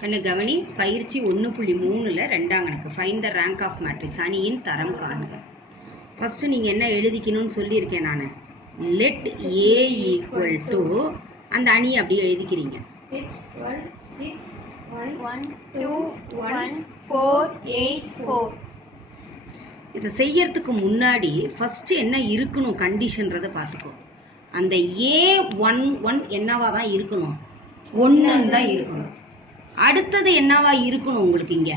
கண்ணு கவனி. பயிற்சி 1.3ல 2ஆம் கணக்கு find the rank of matrix, அணியின் தரம் காண்க. ஃபர்ஸ்ட் நீங்க என்ன எழுதிக்கணும்னு சொல்லியிருக்கேன் நான். லெட் ஏ ஈக்குவல் டு அந்த அணியை அப்படியே எழுதிக்கிறீங்க. 6 12 6 1 2 1 4 8 4. இதை செய்யறதுக்கு முன்னாடி ஃபர்ஸ்ட் என்ன இருக்கணும் கண்டிஷன்றதை பார்த்துக்கோ. அந்த A11 என்னவா தான் இருக்கணும்? 1 தான் இருக்கணும். அடுத்தது என்னவா இருக்கணும் உங்களுக்கு? இங்க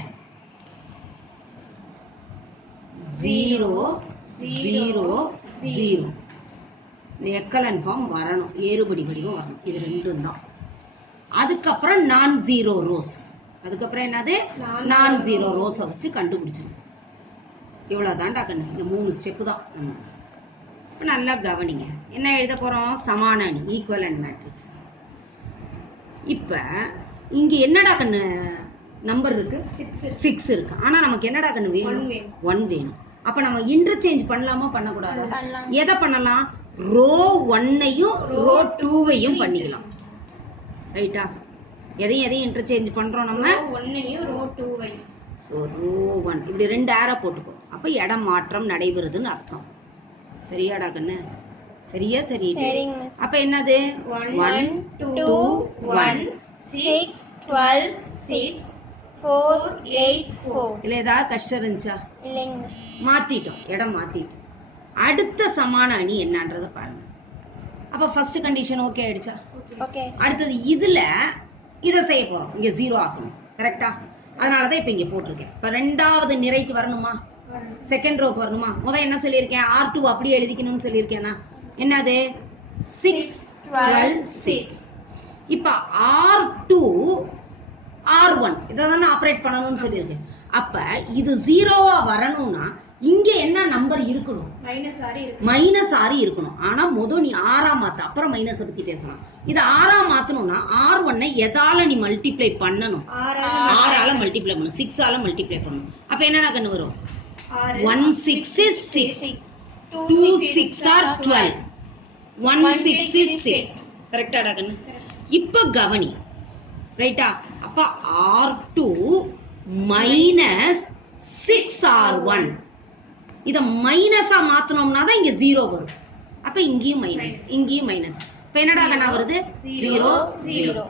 0 0 0 இந்த எக்கலன் ஃபார்ம் வரணும், ஏறுபடி வடிவம் வரணும். இது ரெண்டும் தான். அதுக்கப்புறம் நான் ஜீரோ ரோஸ். அதுக்கப்புறம் என்னது? நான் ஜீரோ ரோஸை வச்சு கண்டுபிடிச்சிடும். இவ்வளவுதான்டா கண்ணு. இந்த 3 ஸ்டெப்பு தான். நல்லா கவனிங்க. என்ன எழுத போறோம்? சமான அணி, ஈக்குவலன்ட் மேட்ரிக்ஸ். இப்ப இங்க என்னடா கண்ணு நம்பர் இருக்கு? 6 இருக்கு. ஆனா நமக்கு என்னடா கண்ணு வேணும்? 1 வேணும். அப்ப நம்ம இன்டர்சேஞ்ச் பண்ணலாமா பண்ணக்கூடாது? எதை பண்ணலாம்? ரோ 1ஐயும் ரோ 2ஐயும் பண்ணிக்கலாம். ரைட்டா? எதையும் இன்டர்சேஞ்ச் பண்றோம் நம்ம. ரோ 1ஐயும் ரோ 2ஐயும். சோ ரோ 1 இப்படி 2 ஆரோ போட்டுக்கோ. அப்ப இடம் மாற்றம் நடைபெறுதுன்னு அர்த்தம். சரியாடா கண்ணு? சரியா? சரி. அப்ப என்னது? 1 2 1 6 12 6 4 8 4. இல்ல ஏதாவது கஷ்டம் இருந்துச்சா? இல்லைங்க. மாத்திட்டோம், இடம் மாத்திட்டோம். அடுத்த சமான அணி என்னன்றத பாருங்க. அப்ப ஃபர்ஸ்ட் கண்டிஷன் ஓகே ஆயிடுச்சா? ஓகே. அடுத்தது இதுல இத செய்ய போறோம். இங்க 0 ஆக்கணும். கரெக்ட்டா? அதனாலதான் இப்ப இங்க போட்டிருக்கேன். இப்ப ரெண்டாவது நிறைக்கு வரணுமா? செகண்ட் ரோக்கு வரணுமா? முதல்ல என்ன சொல்லியிருக்கேன்? R2 அப்படியே எழுதிக்கணும்னு சொல்லியிருக்கேனா? என்னது? 6 12 6. இப்ப R2 R1 இதான் ஆபரேட் பண்ணணும்னு சொல்லியிருக்கேன். அப்ப இது 0வா வரணும்னா இங்க என்ன நம்பர் இருக்கணும்? -6 இருக்கணும். ஆனா முதல் நீ 6ஆ மாத்து, அப்புறம் மைனஸ் பத்தி பேசலாம். இது 6ஆ மாத்தணும்னா R1 எதால நீ மல்டிப்ளை பண்ணணும்? 6ஆல மல்டிப்ளை பண்ணணும், 6ஆல மல்டிப்ளை பண்ணணும். அப்ப என்னடா கண்ணு வரும்? 1 6 is 6, 2 6 are 12, 1 6 is 6. கரெக்டாடா கண்ணு? இப்ப கவனி. ரைட்டா? அப்ப R2 மைனஸ் 6R1 இத மைனஸா மாத்தணும்னா தான் இங்க 0 வரும். அப்ப இங்கேயும் மைனஸ், இங்கேயும் மைனஸ். இப்ப என்னடா கண்ணா வருது? 0 0.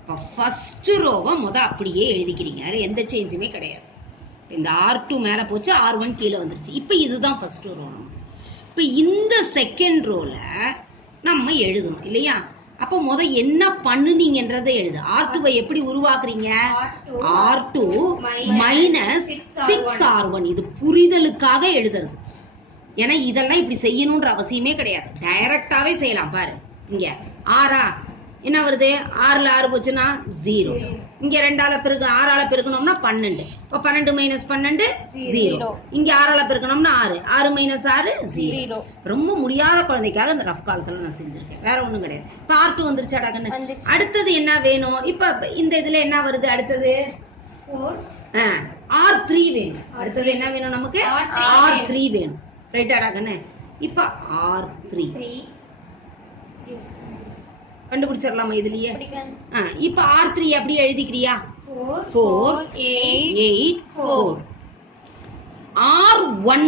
இப்ப ஃபர்ஸ்ட் ரோவை அப்படியே எழுதிக்கிறீங்க. அதுல எந்த சேஞ்சுமே கிடையாது. இந்த R2 மேல போச்சு, R1 கீழே வந்துருச்சு. இப்ப இதுதான் ஃபர்ஸ்ட் ரோ. இப்ப இந்த செகண்ட் ரோல நம்ம எழுதணும் இல்லையா? அப்ப என்ன பண்ணுனீங்கன்றதை எழுது. R2 எப்படி உருவாக்குறீங்க? R2 minus 6R1. இது புரிதலுக்காக எழுதுறது. ஏன்னா இதெல்லாம் இப்படி செய்யணும்ன்ற அவசியமே கிடையாது. டைரக்டாவே செய்யலாம். பாரு, இங்க 6ஆ என்ன வருது? 6ல 6 போச்சுன்னா 0. இங்க 2ஆல பெருக்க 6ஆல பெருக்கணும்னா 12. இப்ப 12 மைனஸ் 12 0. இங்க 6ஆல பெருக்கணும்னா 6, 6 மைனஸ் 6 0. ரொம்ப முடியாத குழந்தைக்காக இந்த ரஃப் காலத்துல நான் செஞ்சிருக்கேன். வேற ஒண்ணும் கிடையாது. இப்ப R2 வந்துருச்சாடா கண்ணு? அடுத்தது என்ன வேணும்? இப்ப இந்த இதுல என்ன வருது? அடுத்தது 4 R3 வேணும். அடுத்தது என்ன வேணும் நமக்கு? R3 வேணும். ரைட்டாடா கண்ணு? இப்ப R3 கண்டுபிடிச்சிடலாமா இதுலயே? இப்ப R3 அப்படியே எழுதிக்கிறியா? 4 8 4. R1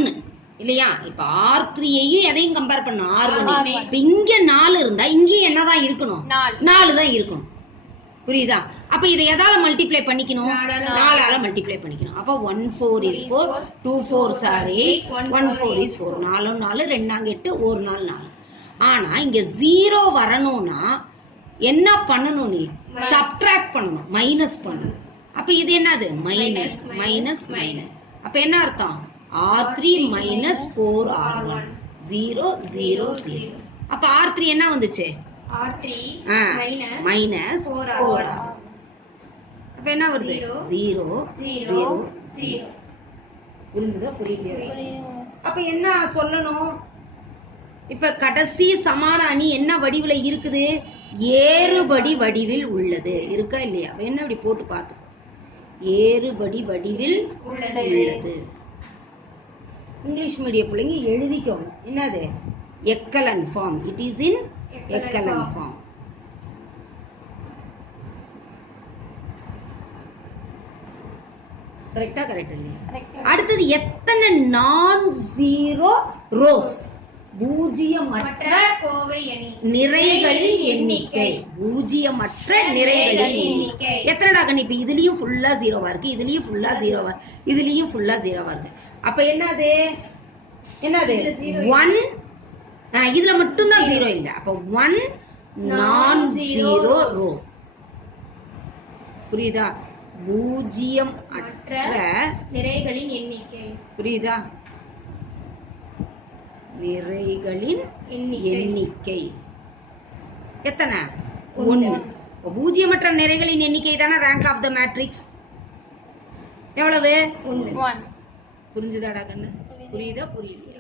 இல்லையா? இப்ப R3ஐயும் எதையும் கம்பேர் பண்ண? R1. இப்ப இங்க 4 இருந்தா இங்க என்னதான் இருக்கணும்? 4 தான் இருக்கணும். புரியுதா? அப்ப இதை எதால மல்டிப்ளை பண்ணிக்கணும்? 4ஆல மல்டிப்ளை பண்ணிக்கணும். அப்ப 1 4 is 4, 2 4s are 8, 1 4 is 4. 4 4 2 8, 1 4 4. ஆனா இங்க 0 வரணும்னா என்ன பண்ணணும்? நீ சப்ட்ராக்ட் பண்ணணும், மைனஸ் பண்ணணும். அப்ப இது என்னது? Minus minus minus. அப்ப என்ன அர்த்தம்? R3 minus 4R1 0 0 0. அப்ப R3 என்ன வந்துச்சு? R3 minus 4R. அப்ப என்ன வருது? 0 0 0. புரிஞ்சுதா? புரியலையா? அப்ப என்ன சொல்லணும்? இப்ப கடைசி சமான அணி என்ன வடிவில் இருக்குது? ஏறுபடி வடிவில் உள்ளது. இருக்கா இல்லையா? என்ன இப்படி போட்டு பார்த்து. ஏறுபடி வடிவில் உள்ளது. இங்கிலீஷ் மீடியம் பிள்ளைங்க எழுதிக்கோங்க. என்னது? Echelon form. It is in echelon form. கரெக்டா கரெக்ட் இல்லையா? Correct. அடுத்தது எத்தனை நான் ஜீரோ ரோஸ்? பூஜ்ஜியமற்ற மற்ற கோவை எணி நிறைகளின் எண்ணிக்கை. பூஜ்ஜியமற்ற நிறைகளின் எண்ணிக்கை. எத்தனைடா கண்ணு? இப்ப இதுலயும் ஃபுல்லா ஜீரோவா இருக்கு, இதுலயும் ஃபுல்லா ஜீரோவா, இதுலயும் ஃபுல்லா ஜீரோவா இருக்கு. அப்ப என்னது என்னது? இதுல zero 1. இதுல மட்டும்தான் ஜீரோ இல்ல. அப்ப 1 நான் ஜீரோ ரோ. புரியுதா? பூஜ்ஜியம் அற்ற நிறைகளின் எண்ணிக்கை. புரியுதா? நிறைகளின் எண்ணிக்கை எத்தனை? 1. பூஜ்ஜியமற்ற நிறைகளின் எண்ணிக்கை தானே ரேங்க் ஆஃப் த மேட்ரிக்ஸ். எவ்வளவு? 1. புரிஞ்சுதாடா கண்ணு? புரியுதா புரியலையா?